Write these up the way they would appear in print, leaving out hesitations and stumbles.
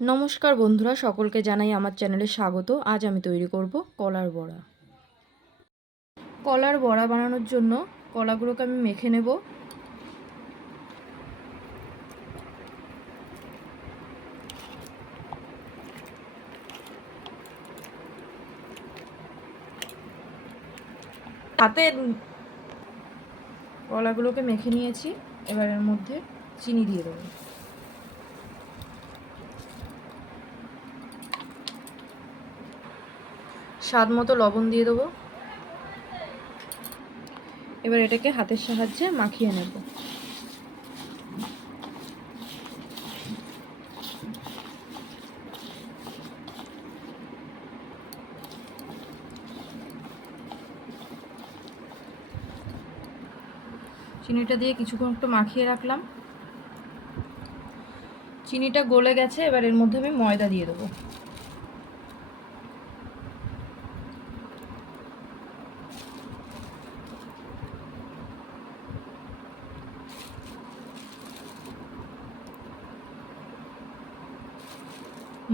নমস্কার বন্ধুরা, সকলকে জানাই আমার চ্যানেলে স্বাগত। আজ আমি তৈরি করব কলার বড়া। কলার বড়া বানানোর জন্য কলাগুলোকে আমি মেখে নেব। হাতে কলাগুলোকে মেখে নিয়েছি। এবার এর মধ্যে চিনি দিয়ে দেবো। স্বাদ মতো লবণ দিয়ে দেবো। এবার এটাকে হাতের সাহায্যে মাখিয়ে নেব। চিনিটা দিয়ে কিছুক্ষণ একটু মাখিয়ে রাখলাম। চিনিটা গলে গেছে। এবার এর মধ্যে আমি ময়দা দিয়ে দেবো।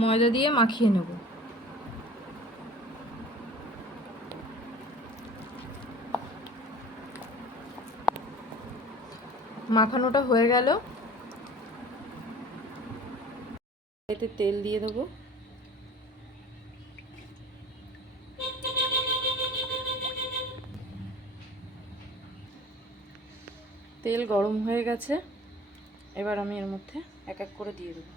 ময়দা দিয়ে মাখিয়ে নেব। মাখানোটা হয়ে গেল। এতে তেল দিয়ে দেবো। তেল গরম হয়ে গেছে। এবার আমি এর মধ্যে এক এক করে দিয়ে দেবো।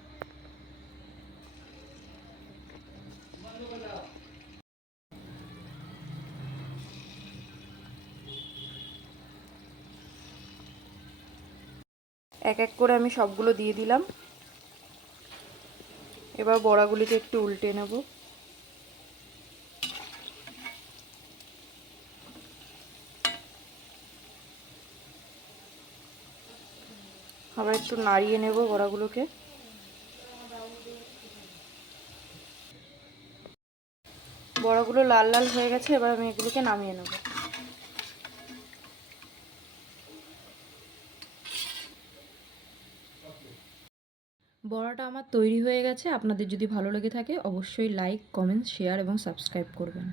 এক এক করে আমি সবগুলো দিয়ে দিলাম। এবার বড়াগুলিকে একটু উল্টে নেব। আবার একটু নাড়িয়ে নেব বড়াগুলোকে। বড়াগুলো লাল লাল হয়ে গেছে। এবার আমি এগুলোকে নামিয়ে নেব। বড়াটা আমার তৈরি হয়ে গেছে। আপনাদের যদি ভালো লেগে থাকে অবশ্যই লাইক, কমেন্ট, শেয়ার এবং সাবস্ক্রাইব করবেন।